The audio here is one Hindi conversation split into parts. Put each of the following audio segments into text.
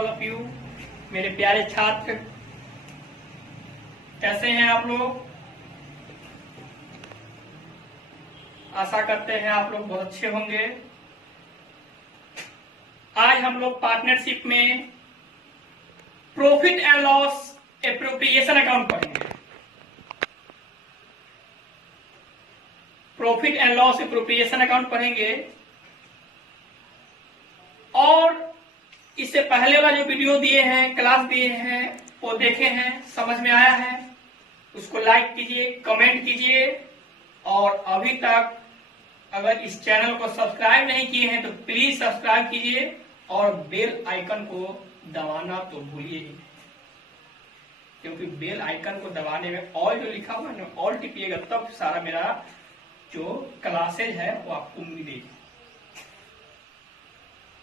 ऑल ऑफ यू, मेरे प्यारे छात्र। कैसे हैं आप लोग? आशा करते हैं आप लोग बहुत अच्छे होंगे। आज हम लोग पार्टनरशिप में profit and loss appropriation account पढ़ेंगे। Profit and loss appropriation account पढ़ेंगे और इससे पहले वाला जो वीडियो दिए हैं, क्लास दिए हैं, वो देखे हैं, समझ में आया है, उसको लाइक कीजिए, कमेंट कीजिए और अभी तक अगर इस चैनल को सब्सक्राइब नहीं किए हैं तो प्लीज सब्सक्राइब कीजिए और बेल आइकन को दबाना तो भूलिए ही, क्योंकि बेल आइकन को दबाने में ऑल जो लिखा हुआ है ना, ऑल टिपिएगा तब सारा मेरा जो क्लासेज है वो आपको मिलेगी।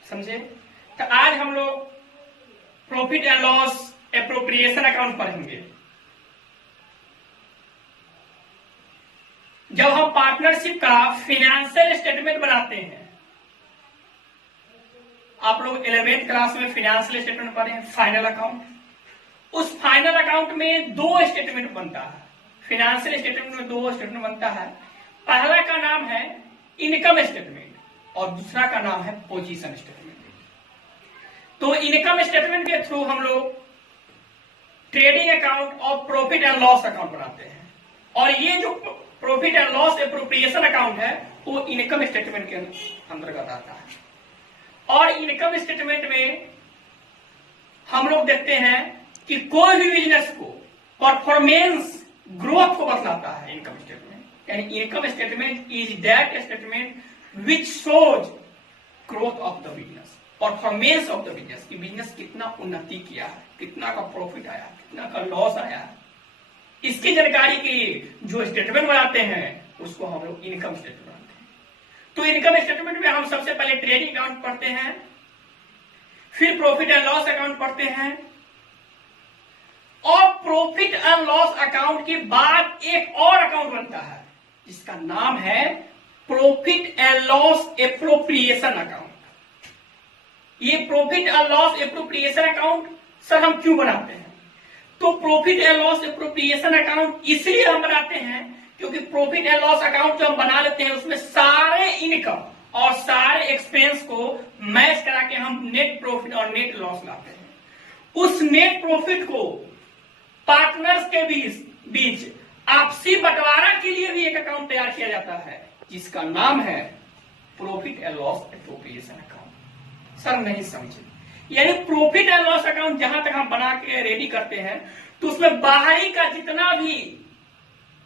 समझे? तो आज हम लोग profit and loss appropriation account पढ़ेंगे। जब हम पार्टनरशिप का फिनेंशियल स्टेटमेंट बनाते हैं, आप लोग 11th क्लास में फिनेंशियल स्टेटमेंट पढ़े हैं, फाइनल अकाउंट। उस फाइनल अकाउंट में दो स्टेटमेंट बनता है। फिनेंशियल स्टेटमेंट में दो स्टेटमेंट बनता है। पहला का नाम है इनकम स्टेटमेंट और दूसरा का नाम है पोजीशन स्टेटमेंट। तो इनकम स्टेटमेंट के थ्रू हम लोग ट्रेडिंग अकाउंट और प्रॉफिट एंड लॉस अकाउंट बनाते हैं, और ये जो profit and loss appropriation account है वो इनकम स्टेटमेंट के अंतर्गत आता है। और इनकम स्टेटमेंट में हम लोग देखते हैं कि कोई भी बिजनेस को परफॉर्मेंस ग्रोथ को बतलाता है इनकम स्टेटमेंट। यानी income statement is that statement which shows growth of the business, performance of the business, कि बिजनेस कितना उन्नति किया है, कितना का प्रॉफिट आया, कितना का लॉस आया है। इसकी जानकारी के लिए जो स्टेटमेंट बनाते हैं उसको हम लोग इनकम स्टेटमेंट बनाते हैं। तो इनकम स्टेटमेंट में हम सबसे पहले ट्रेडिंग अकाउंट पढ़ते हैं, फिर प्रॉफिट एंड लॉस अकाउंट पढ़ते हैं, और प्रॉफिट एंड लॉस अकाउंट के बाद एक और अकाउंट बनता है जिसका नाम है profit and loss appropriation account. ये profit and loss appropriation account sir हम क्यों बनाते हैं? तो profit and loss appropriation account इसलिए हम बनाते हैं क्योंकि प्रॉफिट एंड लॉस अकाउंट जो हम बना लेते हैं उसमें सारे इनकम और सारे एक्सपेंस को मैच करा के हम नेट प्रॉफिट और नेट लॉस लाते हैं। उस नेट प्रॉफिट को पार्टनर्स के बीच आपसी बंटवारा के लिए भी एक अकाउंट तैयार किया जाता है जिसका नाम है profit and loss appropriation account. Sir नहीं समझे? यानी प्रॉफिट एंड लॉस अकाउंट जहां तक हम बना के रेडी करते हैं तो उसमें बाहरी का जितना भी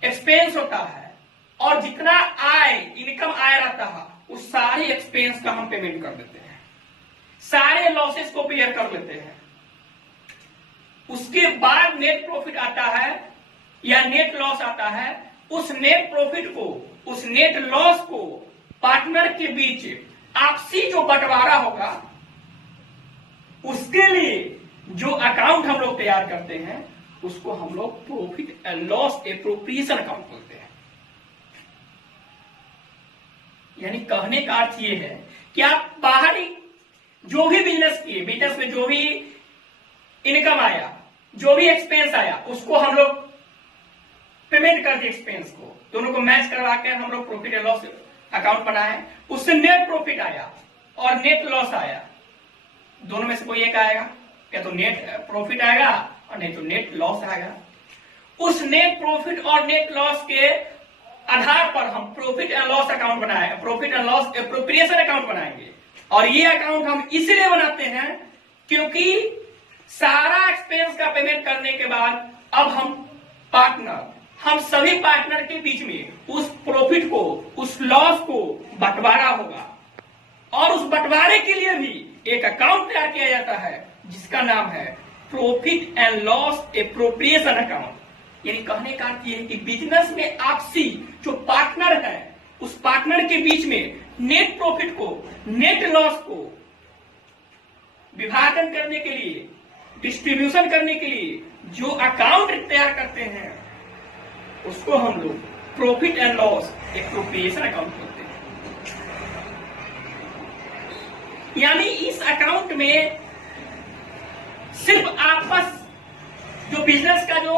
एक्सपेंस होता है और जितना आय इनकम आया रहता है उस सारे एक्सपेंस का हम पेमेंट कर देते हैं, सारे लॉसेस को क्लियर कर लेते हैं। उसके बाद नेट प्रॉफिट आता है या नेट लॉस आता है। उस नेट प्रॉफिट को, उस नेट लॉस को पार्टनर के बीच आपसी जो बंटवारा होगा उसके लिए जो अकाउंट हम लोग तैयार करते हैं उसको हम लोग profit and loss appropriation account बोलते हैं। यानी कहने का अर्थ ये है कि आप बाहरी जो भी बिजनेस किए, बिजनेस में जो भी इनकम आया, जो भी एक्सपेंस आया, उसको हम लोग पेमेंट कर दिए एक्सपेंस को, दोनों को मैच करवा कर हम लोग प्रॉफिट एंड लॉस अकाउंट बनाए। उससे नेट प्रॉफिट आया और नेट लॉस आया, दोनों में से कोई एक आएगा, या तो नेट प्रॉफिट आएगा और नहीं तो नेट लॉस आएगा। उस नेट प्रॉफिट और नेट लॉस के आधार पर हम प्रॉफिट एंड लॉस अकाउंट बनाए, profit and loss appropriation account बनाएंगे। और ये अकाउंट हम इसलिए बनाते हैं क्योंकि सारा एक्सपेंस का पेमेंट करने के बाद अब हम सभी पार्टनर के बीच में उस प्रॉफिट को, उस लॉस को बंटवारा होगा, और उस बंटवारे के लिए भी एक अकाउंट तैयार किया जाता है जिसका नाम है profit and loss appropriation account. यानी कहने का अर्थ यह है कि बिजनेस में आपसी जो पार्टनर है उस पार्टनर के बीच में नेट प्रॉफिट को, नेट लॉस को विभाजन करने के लिए, डिस्ट्रीब्यूशन करने के लिए जो अकाउंट तैयार करते हैं उसको हम लोग profit and loss appropriation account बोलते हैं। यानी इस अकाउंट में बिजनेस का जो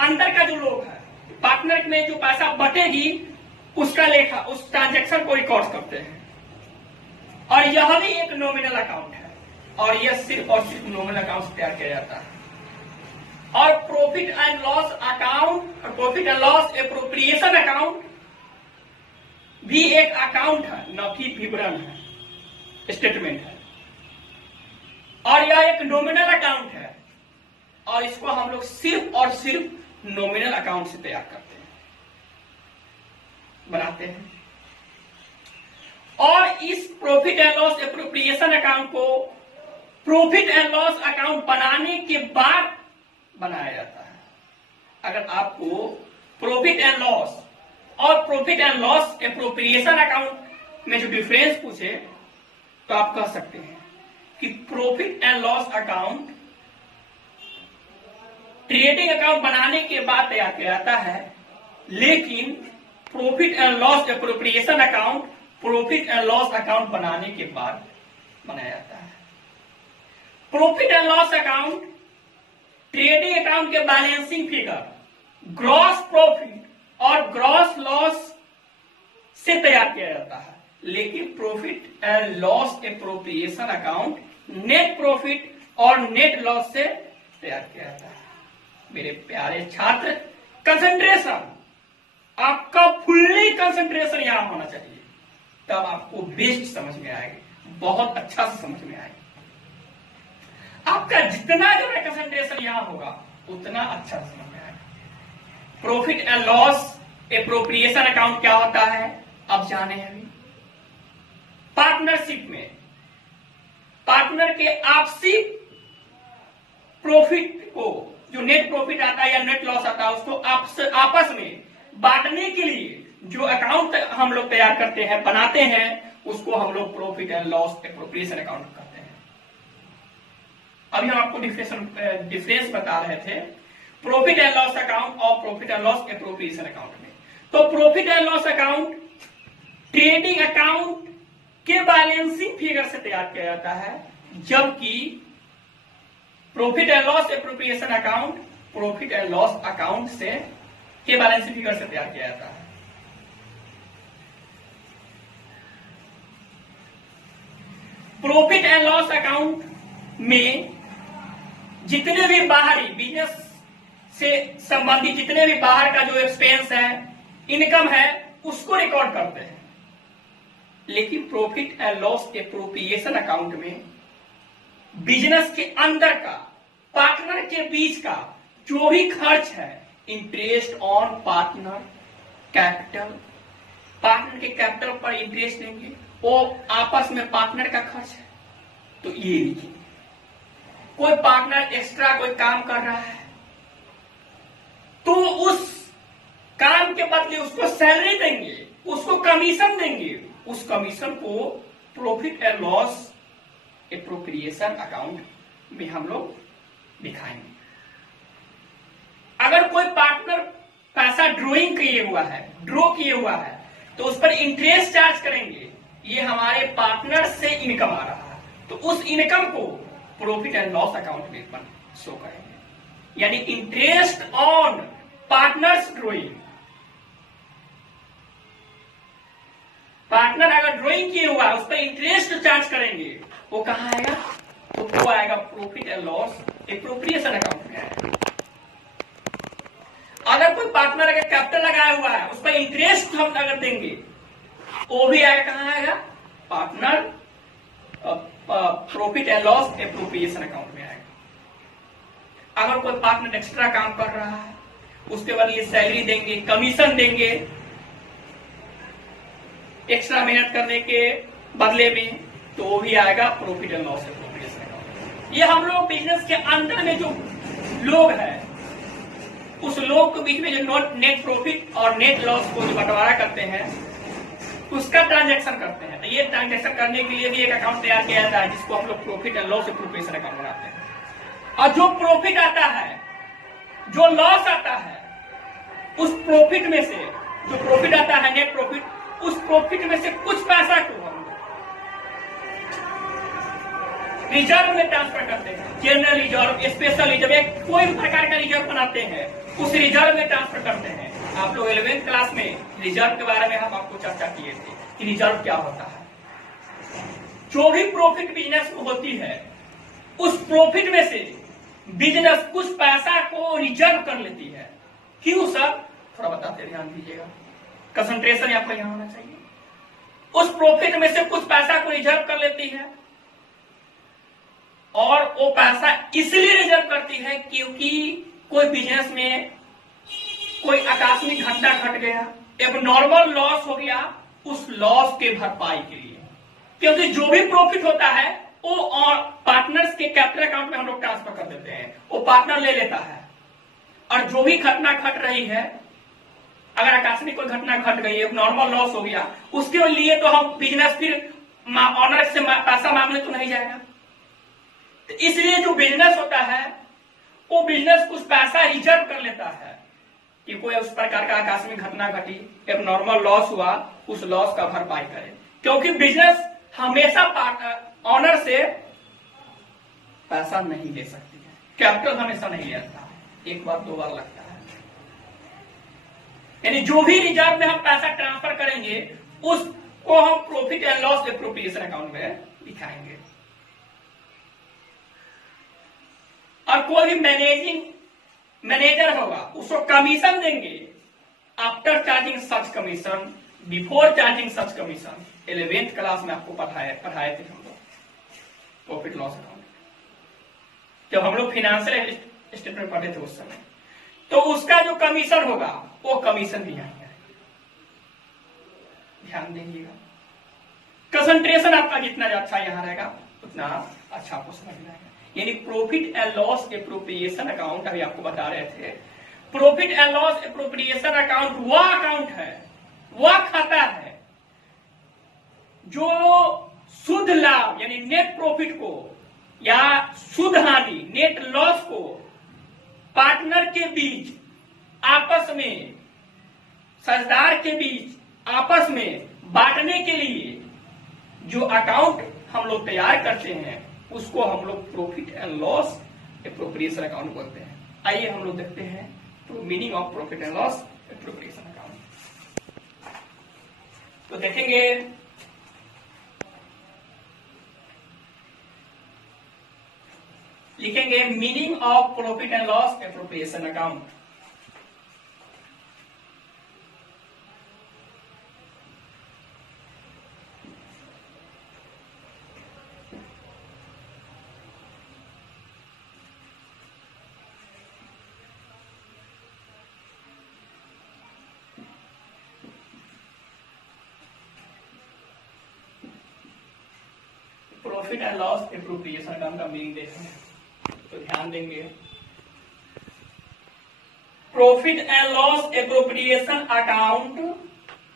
अंदर का जो लोग है, पार्टनर में जो पैसा बटेगी उसका लेखा, उस ट्रांजैक्शन को रिकॉर्ड करते हैं। और यह भी एक नॉमिनल अकाउंट है, और यह सिर्फ और सिर्फ नॉमिनल अकाउंट तैयार किया जाता है। और profit and loss account, profit and loss appropriation account भी एक अकाउंट है, न कि विवरण है, स्टेटमेंट है। और यह एक नॉमिनल अकाउंट है, और इसको हम लोग सिर्फ और सिर्फ नॉमिनल अकाउंट से तैयार करते हैं, बनाते हैं। और इस profit and loss appropriation account को प्रॉफिट एंड लॉस अकाउंट बनाने के बाद बनाया जाता है। अगर आपको प्रॉफिट एंड लॉस और profit and loss appropriation account में जो डिफरेंस पूछे तो आप कह सकते हैं कि profit and loss account trading account बनाने के बाद तैयार किया जाता है, लेकिन profit and loss appropriation account profit and loss account बनाने के बाद बनाया जाता है। Profit and loss account trading account के बैलेंसिंग फिगर, ग्रॉस प्रॉफिट और ग्रॉस लॉस से तैयार किया जाता है, लेकिन profit and loss appropriation account net profit और नेट लॉस से तैयार किया जाता है। मेरे प्यारे छात्र, कंसंट्रेशन, आपका फुल्ली कंसंट्रेशन यहां होना चाहिए, तब आपको बेस्ट समझ में आएगी, बहुत अच्छा से समझ में आएगी। आपका जितना ज्यादा कंसंट्रेशन यहां होगा उतना अच्छा समझ में आएगा। Profit and loss appropriation account क्या होता है अब जाने हैं। अभी पार्टनरशिप में पार्टनर के आपसी प्रॉफिट को, जो नेट प्रॉफिट आता है या नेट लॉस आता है, उसको आपस में बांटने के लिए जो अकाउंट हम लोग तैयार करते हैं, बनाते हैं, उसको हम लोग profit and loss appropriation account करते हैं। अभी हम आपको डिफरेंस बता रहे थे प्रॉफिट एंड लॉस अकाउंट और profit and loss appropriation account में। तो profit and loss account trading account के बैलेंसिंग फिगर से तैयार किया जाता है, जबकि profit and loss appropriation account profit and loss account से के बैलेंसिंग फिगर से तैयार किया जाता है। प्रॉफिट एंड लॉस अकाउंट में जितने भी बाहरी बिजनेस से संबंधित जितने भी बाहर का जो एक्सपेंस है, इनकम है, उसको रिकॉर्ड करते हैं। लेकिन profit and loss appropriation account में बिजनेस के अंदर का, पार्टनर के बीच का जो भी खर्च है, interest on partner capital, partner के कैपिटल पर इंटरेस्ट देंगे, वो आपस में पार्टनर का खर्च है। तो ये लिखिए, कोई पार्टनर एक्स्ट्रा कोई काम कर रहा है तो उस काम के बदले उसको सैलरी देंगे, उसको कमीशन देंगे, उस कमीशन को profit and loss appropriation account में हम लोग दिखाएंगे। अगर कोई पार्टनर पैसा ड्रॉइंग किए हुआ है, ड्रॉ किए हुआ है, तो उस पर इंटरेस्ट चार्ज करेंगे। ये हमारे पार्टनर से इनकम आ रहा है, तो उस इनकम को प्रॉफिट एंड लॉस अकाउंट में शो करेंगे, यानी interest on partners drawing. Partner अगर ड्रॉइंग किए हुआ है, उस पर इंटरेस्ट चार्ज करेंगे, वो कहां आएगा? तो वो आएगा profit and loss appropriation account में आएगा। अगर कोई पार्टनर अगर कैपिटल लगाया हुआ है, उस पर इंटरेस्ट हम अगर देंगे, वो भी आएगा, कहां आएगा? Partner profit and loss appropriation account में आएगा। अगर कोई पार्टनर एक्स्ट्रा काम कर रहा है, उसके बदले सैलरी देंगे, कमीशन देंगे, एक्स्ट्रा मेहनत करने के बदले में, तो वो भी आएगा profit and loss appropriation account. ये हम लोग बिजनेस के अंदर में जो लोग हैं, उस लोग के बीच में जो नेट प्रॉफिट और नेट लॉस को जो बंटवारा करते हैं, उसका ट्रांजैक्शन करते हैं। तो ये ट्रांजैक्शन करने के लिए भी एक अकाउंट तैयार किया जाता है, जिसको हम लोग profit and loss appropriation account बनाते हैं। और जो प्रॉफिट आता है, जो लॉस आता है, उस प्रॉफिट में से जो प्रॉफिट आता है, नेट प्रॉफिट, उस प्रॉफिट में से कुछ पैसा को हम रिजर्व में ट्रांसफर करते हैं, जनरल रिजर्व रिजर्व स्पेशली जब एक कोई प्रकार का रिजर्व बनाते हैं उस रिजर्व में ट्रांसफर करते हैं। आप लोग 11th क्लास में रिजर्व के बारे में हम आपको चर्चा किए थे कि रिजर्व क्या होता है। जो भी प्रॉफिट बिजनेस को होती है उस प्रॉफिट में से बिजनेस कुछ पैसा को रिजर्व कर लेती है। क्यों सर, थोड़ा बताते ध्यान दीजिएगा, कंसंट्रेशन आपका यहां होना चाहिए। उस प्रॉफिट में से कुछ पैसा को रिजर्व कर लेती है और वो पैसा इसलिए रिजर्व करती है क्योंकि कोई बिजनेस में कोई आकस्मिक घटना घट गया, एक नॉर्मल लॉस हो गया, उस लॉस के भरपाई के लिए। क्योंकि जो भी प्रॉफिट होता है वो और पार्टनर्स के कैपिटल अकाउंट में हम लोग ट्रांसफर कर देते हैं, वो पार्टनर ले लेता है। और जो भी घटना घट रही है, अगर आकस्मिक कोई घटना घट गई, एक नॉर्मल लॉस हो गया, उसके लिए तो हम बिजनेस फिर ऑनर से पैसा मांगने तो नहीं जाएगा। तो इसलिए जो बिजनेस होता है वो बिजनेस कुछ पैसा रिजर्व कर लेता है कि कोई उस प्रकार का आकस्मिक घटना घटी, एक नॉर्मल लॉस हुआ, उस लॉस का भरपाई करे। क्योंकि बिजनेस हमेशा ऑनर से पैसा नहीं ले सकती है, कैपिटल हमेशा नहीं लेता है, एक बार दो बार लगता है। यानी जो भी रिजर्व में हम पैसा ट्रांसफर करेंगे उसको हम profit and loss appropriation account में दिखाएंगे। और कोई भी मैनेजर होगा उसको कमीशन देंगे आफ्टर चार्जिंग सच कमीशन, बिफोर चार्जिंग सच कमीशन। 11th क्लास में आपको पढ़ाए थे हम लोग प्रॉफिट लॉस अकाउंट, जब हम लोग फाइनेंशियल स्टेटमेंट पढ़े थे उस समय। तो उसका जो कमीशन होगा वो कमीशन भी आएगा, ध्यान दीजिएगा। कंसंट्रेशन आपका जितना अच्छा यहां रहेगा उतना अच्छा आपको समझ में आएगा। यानी profit and loss appropriation account अभी आपको बता रहे थे। Profit and loss appropriation account वह अकाउंट है, वह खाता है जो शुद्ध लाभ यानी नेट प्रॉफिट को या शुद्ध हानि नेट लॉस को पार्टनर के बीच आपस में, साझेदार के बीच आपस में बांटने के लिए जो अकाउंट हम लोग तैयार करते हैं उसको हम लोग profit and loss appropriation account बोलते हैं। आइए हम लोग देखते हैं तो meaning of profit and loss appropriation account. तो देखेंगे लिखेंगे meaning of profit and loss appropriation account. Profit and loss appropriation account का मीनिंग देखेंगे तो ध्यान देंगे। Profit and loss appropriation account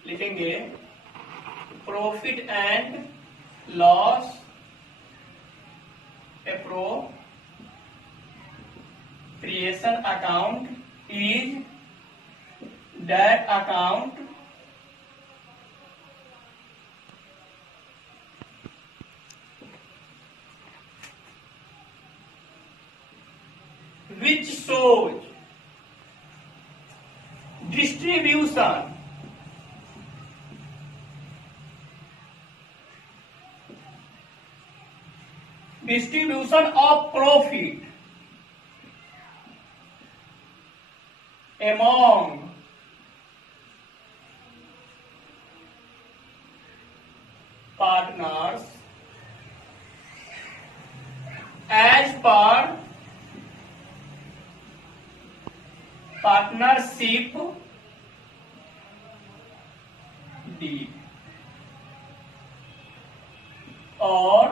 लिखेंगे profit and loss appropriation account is that account which shows distribution of profit among partners as per partnership deed और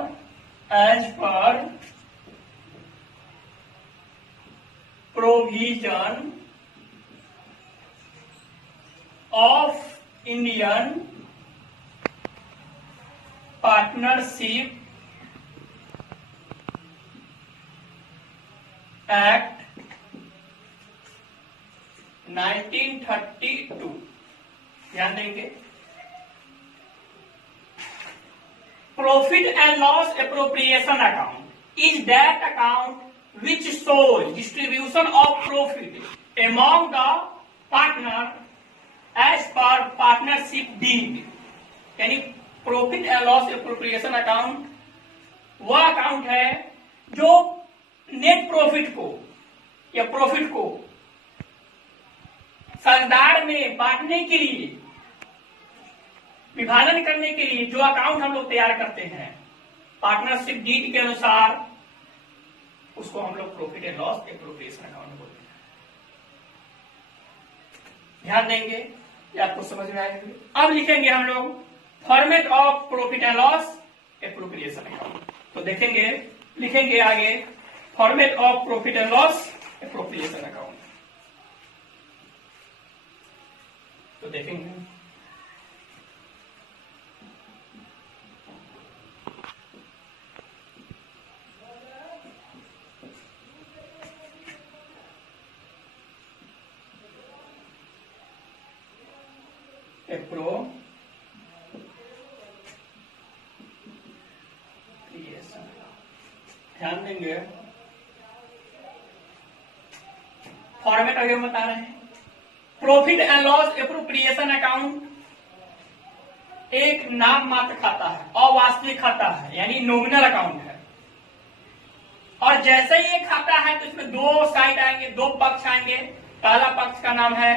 as per provision of Indian Partnership Act 1932। ध्यान देंगे profit and loss appropriation account is that account which shows distribution of profit among the partner as per partnership deed। यानी profit and loss appropriation account वह अकाउंट है जो नेट प्रॉफिट को या प्रॉफिट को साझेदार में बांटने के लिए, विभाजन करने के लिए जो अकाउंट हम लोग तैयार करते हैं पार्टनरशिप डीड के अनुसार, उसको हम लोग profit and loss appropriation account बोलते हैं। ध्यान देंगे, ये आपको समझ में आएगा। अब लिखेंगे हम लोग format of profit and loss appropriation account. तो देखेंगे, लिखेंगे आगे format of profit and loss appropriation account. तो देखेंगे ध्यान देंगे, फॉर्मेट अभी हम बता रहे हैं। Profit and loss appropriation account एक नाम मात्र खाता है, अवास्तविक खाता है, यानी नॉमिनल अकाउंट है। और जैसे ही ये खाता है तो इसमें दो साइड आएंगे, दो पक्ष आएंगे। पहला पक्ष का नाम है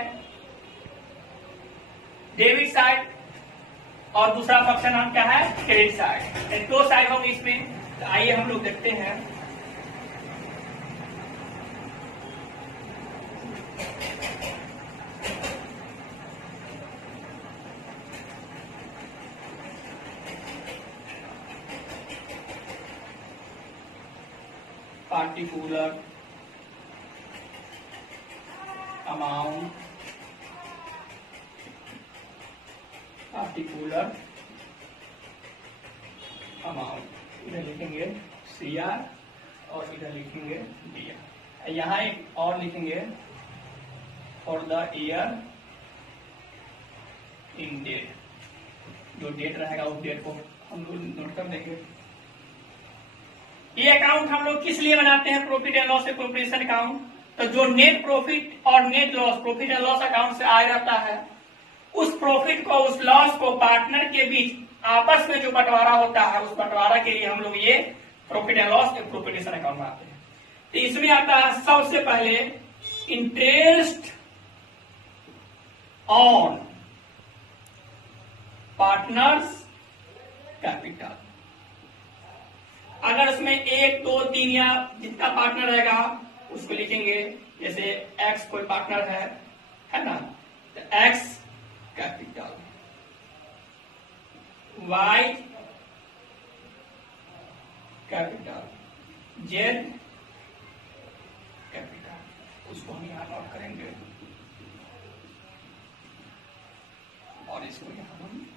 डेबिट साइड और दूसरा पक्ष का नाम क्या है, क्रेडिट साइड। दो साइड होंगे इसमें। तो आइए हम लोग देखते हैं। पार्टिकुलर अमाउंट, पार्टिकुलर अमाउंट, इधर लिखेंगे CR और इधर लिखेंगे DR। यहां एक और लिखेंगे for the year in date. जो डेट रहेगा उस डेट को हम लोग नोट कर देंगे। ये अकाउंट हम लोग किस लिए बनाते हैं, profit and loss appropriation account. तो जो नेट प्रॉफिट और net loss, profit and loss account से आ जाता है, उस प्रॉफिट को, उस लॉस को पार्टनर के बीच आपस में जो बंटवारा होता है, उस बंटवारा के लिए हम लोग ये profit and loss appropriation account बनाते हैं। तो इसमें आता है सबसे पहले इंटरेस्ट ऑन पार्टनर्स कैपिटल। अगर उसमें 1, 2, 3 या जितना पार्टनर रहेगा उसको लिखेंगे। जैसे एक्स कोई पार्टनर है ना, तो X capital, Y capital, Z capital. उसको हम यहां नोट करेंगे और इसको यहां हम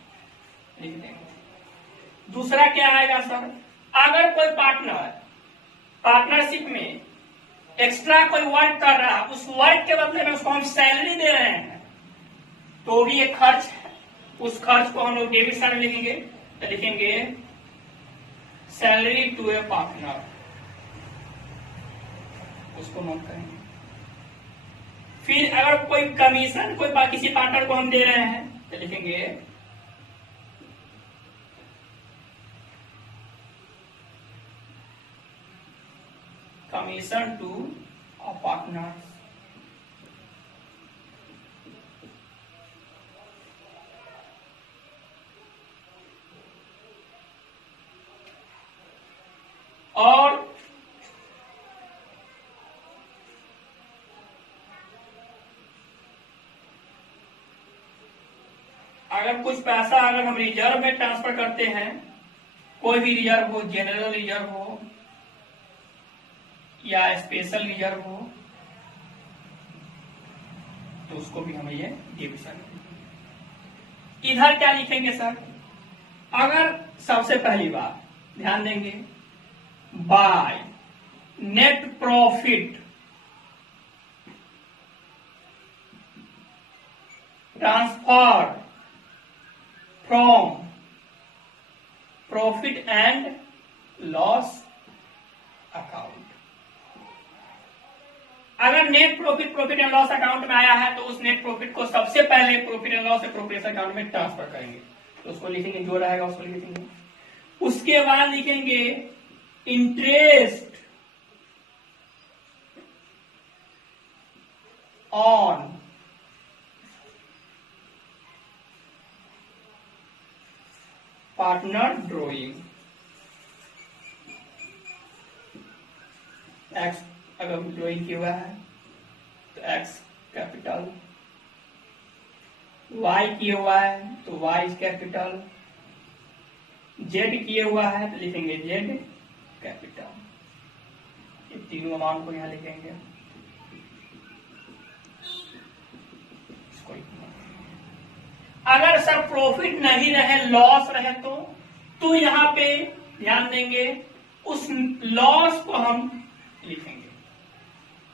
लिख देंगे। दूसरा क्या आएगा सर, अगर कोई पार्टनर पार्टनरशिप में एक्स्ट्रा कोई वर्क कर रहा है, उस वर्क के बदले में उसको हम सैलरी दे रहे हैं, तो भी एक खर्च है। उस खर्च को हम लोग डेबिट साइड में लिखेंगे। तो लिखेंगे सैलरी टू ए पार्टनर, उसको नोट करेंगे। फिर अगर कोई कमीशन कोई किसी पार्टनर को हम दे रहे हैं तो लिखेंगे कमीशन टू अ पार्टनर। और अगर कुछ पैसा अगर हम रिजर्व में ट्रांसफर करते हैं, कोई भी रिजर्व हो, जनरल रिजर्व हो या स्पेशल रिजर्व हो, तो उसको भी हमें ये डेबिट साइड। इधर क्या लिखेंगे सर, अगर सबसे पहली बात ध्यान देंगे, by net profit transfer from profit and loss account. अगर net profit and loss account में आया है तो उस नेट प्रॉफिट को सबसे पहले profit and loss appropriation account में ट्रांसफर करेंगे। तो उसको लिखेंगे, जो रहेगा उसको लिखेंगे। उसके बाद लिखेंगे interest on partner drawing. X अगर ड्रॉइंग किया हुआ है तो एक्स कैपिटल, वाई किया हुआ है तो वाई कैपिटल, जेड किया हुआ है तो लिखेंगे जेड कैपिटल। ये तीनों अमाउंट को यहां लिखेंगे। अगर सर प्रॉफिट नहीं रहे, लॉस रहे तो यहां पे ध्यान देंगे, उस लॉस को हम लिखेंगे।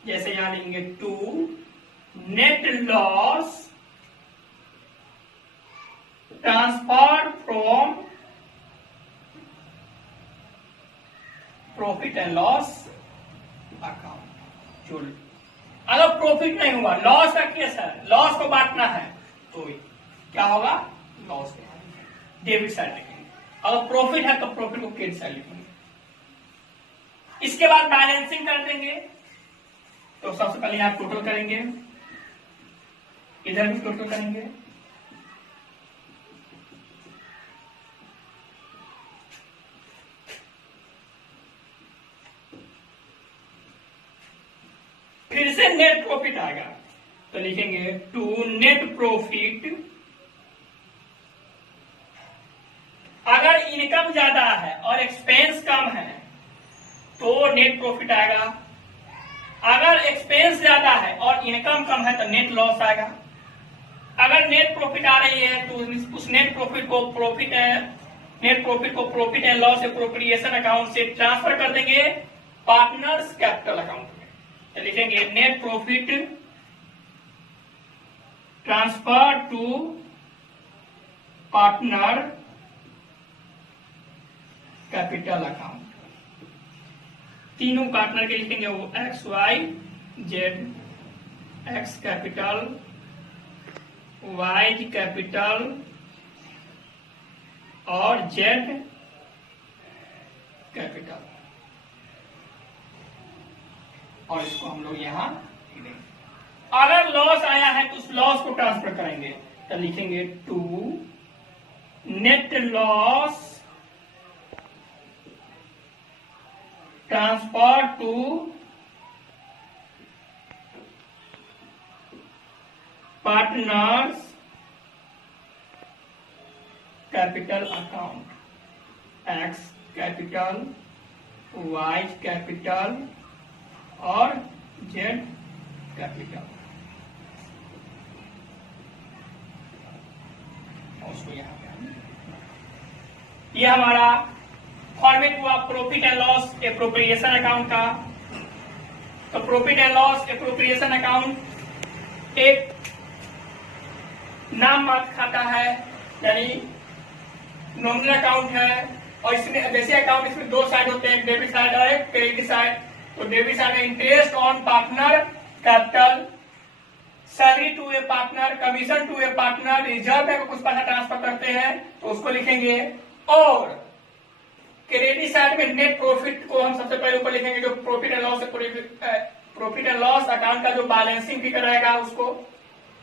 जैसे यहां लिखेंगे to net loss transfer from profit and loss account. जो अगर प्रॉफिट नहीं हुआ, लॉस का केस है, लॉस को बांटना है, तो क्या होगा, लॉस डेबिट साइड लिखेंगे। अगर प्रॉफिट है तो प्रॉफिट को क्रेडिट साइड लिखेंगे। इसके बाद बैलेंसिंग कर देंगे। तो सबसे पहले यहां टोटल करेंगे, इधर भी टोटल करेंगे। फिर से नेट प्रॉफिट आएगा तो लिखेंगे टू नेट प्रॉफिट। अगर इनकम ज्यादा है और एक्सपेंस कम है तो नेट प्रॉफिट आएगा। अगर एक्सपेंस ज्यादा है और इनकम कम है तो नेट लॉस आएगा। अगर नेट प्रॉफिट आ रही है तो उस नेट प्रॉफिट को profit and loss appropriation account से ट्रांसफर कर देंगे पार्टनर्स कैपिटल अकाउंट में। तो लिखेंगे net profit transfer to partner capital account. तीनों पार्टनर के लिखेंगे वो X Y Z, X capital, Y capital और जेड कैपिटल। और इसको हम लोग यहां लिखेंगे। अगर लॉस आया है तो उस लॉस को ट्रांसफर करेंगे तो लिखेंगे to net loss transfer to partners capital account. X capital, Y capital और जेड कैपिटल। उसको यहां पे ये हमारा फॉर्मेट हुआ profit and loss appropriation account का। तो profit and loss appropriation account एक नाम मात्र खाता है, यानी नॉमिनल अकाउंट है। और इसमें जैसे अकाउंट, इसमें दो साइड होते हैं, डेबिट साइड और एक क्रेडिट साइड। तो डेबिट साइड में interest on partner capital, salary to a partner, commission to a partner, reserve में कुछ पैसा ट्रांसफर करते हैं तो उसको लिखेंगे। और क्रेडिट साइड में नेट प्रॉफिट को हम सबसे पहले ऊपर लिखेंगे, जो प्रॉफिट एंड लॉस अकाउंट का जो बैलेंसिंग फिगर रहेगा उसको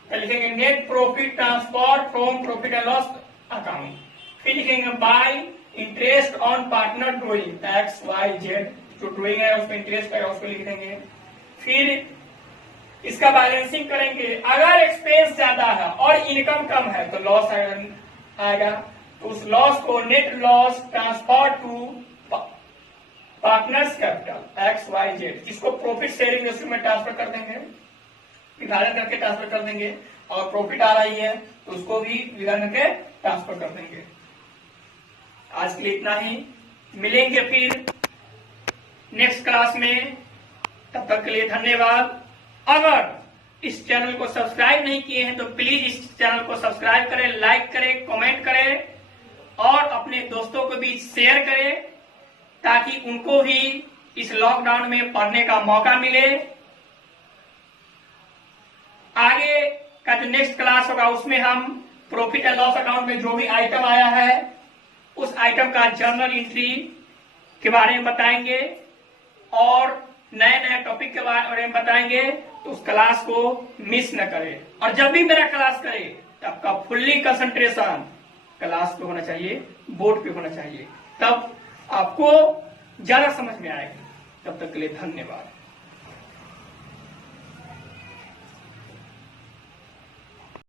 तो लिखेंगे net profit transfer from profit and loss account. फिर लिखेंगे by interest on partner drawing, X Y Z, जो ड्रॉइंग है उसमें इंटरेस्ट है उसको लिख देंगे। फिर इसका बैलेंसिंग करेंगे। अगर एक्सपेंस ज्यादा है और इनकम कम है तो लॉस आएगा। तो उस लॉस को net loss transfer to partners capital X Y Z, इसको प्रॉफिट शेयरिंग रेशियो में ट्रांसफर कर देंगे, विभाजन करके ट्रांसफर कर देंगे। और प्रॉफिट आ रही है तो उसको भी विभाजन करके ट्रांसफर कर देंगे। आज के लिए इतना ही, मिलेंगे फिर नेक्स्ट क्लास में। तब तक के लिए धन्यवाद। अगर इस चैनल को सब्सक्राइब नहीं किए हैं तो प्लीज इस चैनल को सब्सक्राइब करें, लाइक करें, कमेंट करें और अपने दोस्तों को भी शेयर करें ताकि उनको भी इस लॉकडाउन में पढ़ने का मौका मिले। आगे का जो नेक्स्ट क्लास होगा उसमें हम प्रॉफिट एंड लॉस अकाउंट में जो भी आइटम आया है उस आइटम का जर्नल एंट्री के बारे में बताएंगे और नए नए टॉपिक के बारे में बताएंगे। तो उस क्लास को मिस न करें और जब भी मेरा क्लास करें तो आपका फुल्ली कंसंट्रेशन क्लास पे होना चाहिए, बोर्ड पे होना चाहिए, तब आपको ज्यादा समझ में आएगी। तब तक के लिए धन्यवाद।